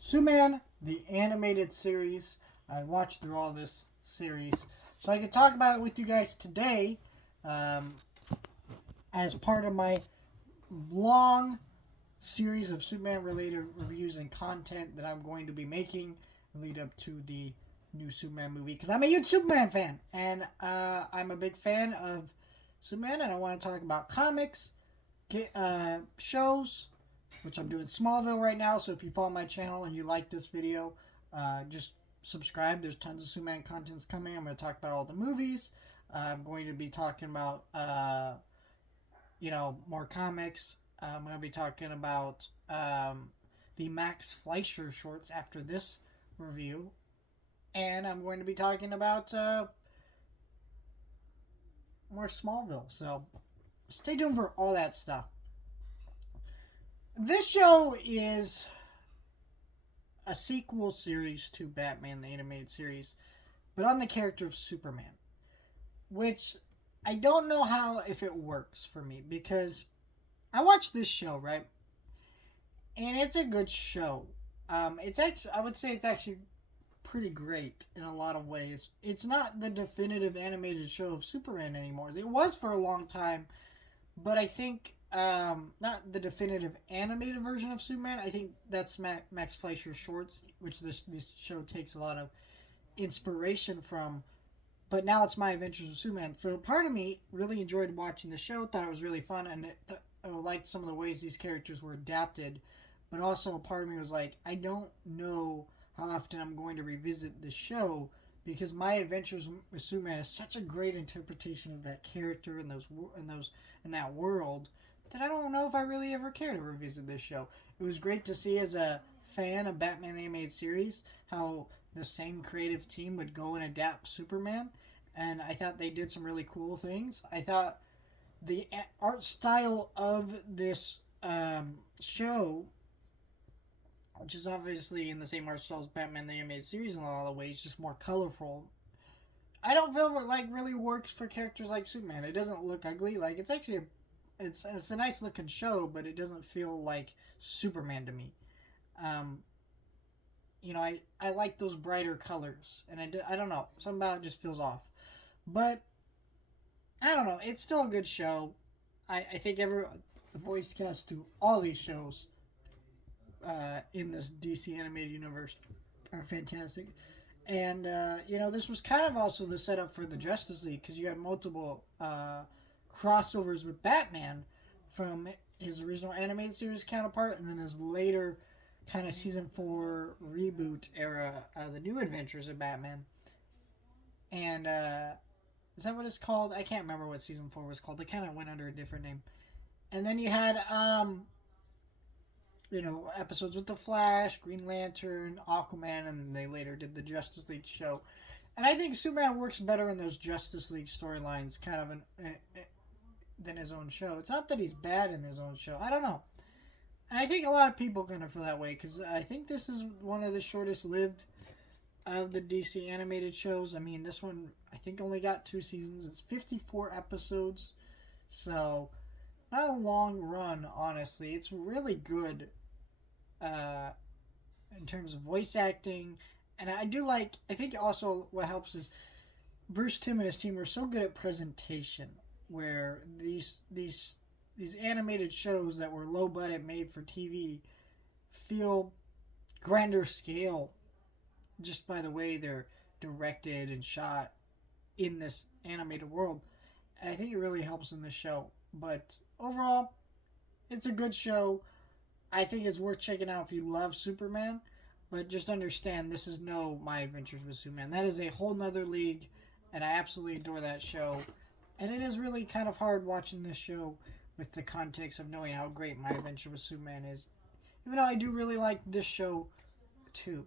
Superman, the animated series. I watched through all this series. So I can talk about it with you guys today as part of my long series of Superman related reviews and content that I'm going to be making lead up to the new Superman movie, because I'm a huge Superman fan, and I'm a big fan of Superman, and I want to talk about comics, shows, which I'm doing Smallville right now. So if you follow my channel and you like this video, just subscribe. There's tons of Superman contents coming. I'm going to talk about all the movies. I'm going to be talking about more comics. I'm going to be talking about the Max Fleischer shorts after this review. And I'm going to be talking about more Smallville. So stay tuned for all that stuff. This show is a sequel series to Batman the Animated Series, but on the character of Superman, which I don't know if it works for me, because I watched this show, right? And it's a good show. It's actually, I would say it's actually pretty great in a lot of ways. It's not the definitive animated show of Superman anymore. It was for a long time, but I think not the definitive animated version of Superman. I think that's Max Fleischer's shorts, which this show takes a lot of inspiration from. But now it's My Adventures with Superman. So part of me really enjoyed watching the show, thought it was really fun, and I liked some of the ways these characters were adapted. But also a part of me was like, I don't know how often I'm going to revisit the show, because My Adventures with Superman is such a great interpretation of that character and that world, that I don't know if I really ever care to revisit this show. It was great to see, as a fan of Batman the Animated Series, how the same creative team would go and adapt Superman, and I thought they did some really cool things. I thought the art style of this show, which is obviously in the same art style as Batman the Animated Series in a lot of ways, just more colorful, I don't feel like really works for characters like Superman. It doesn't look ugly. Like, it's actually it's a nice looking show, but it doesn't feel like Superman to me. I like those brighter colors, and I don't know, something about it just feels off. But I don't know, it's still a good show. I think the voice cast to all these shows in this DC animated universe are fantastic. And, this was kind of also the setup for the Justice League, because you had multiple crossovers with Batman from his original animated series counterpart, and then his later kind of season 4 reboot era, the New Adventures of Batman. And, is that what it's called? I can't remember what season 4 was called. It kind of went under a different name. And then you had, episodes with The Flash, Green Lantern, Aquaman, and they later did the Justice League show. And I think Superman works better in those Justice League storylines kind of than his own show. It's not that he's bad in his own show. I don't know. And I think a lot of people kind of feel that way, because I think this is one of the shortest lived of the DC animated shows. I mean, this one, I think, only got 2 seasons. It's 54 episodes. So, not a long run, honestly. It's really good in terms of voice acting. And I think also what helps is Bruce Timm and his team are so good at presentation, where these animated shows that were low budget, made for TV, feel grander scale just by the way they're directed and shot in this animated world. And I think it really helps in this show. But overall, it's a good show. I think it's worth checking out if you love Superman. But just understand, this is no My Adventures with Superman. That is a whole nother league, and I absolutely adore that show. And it is really kind of hard watching this show with the context of knowing how great My Adventure with Superman is. Even though I do really like this show too.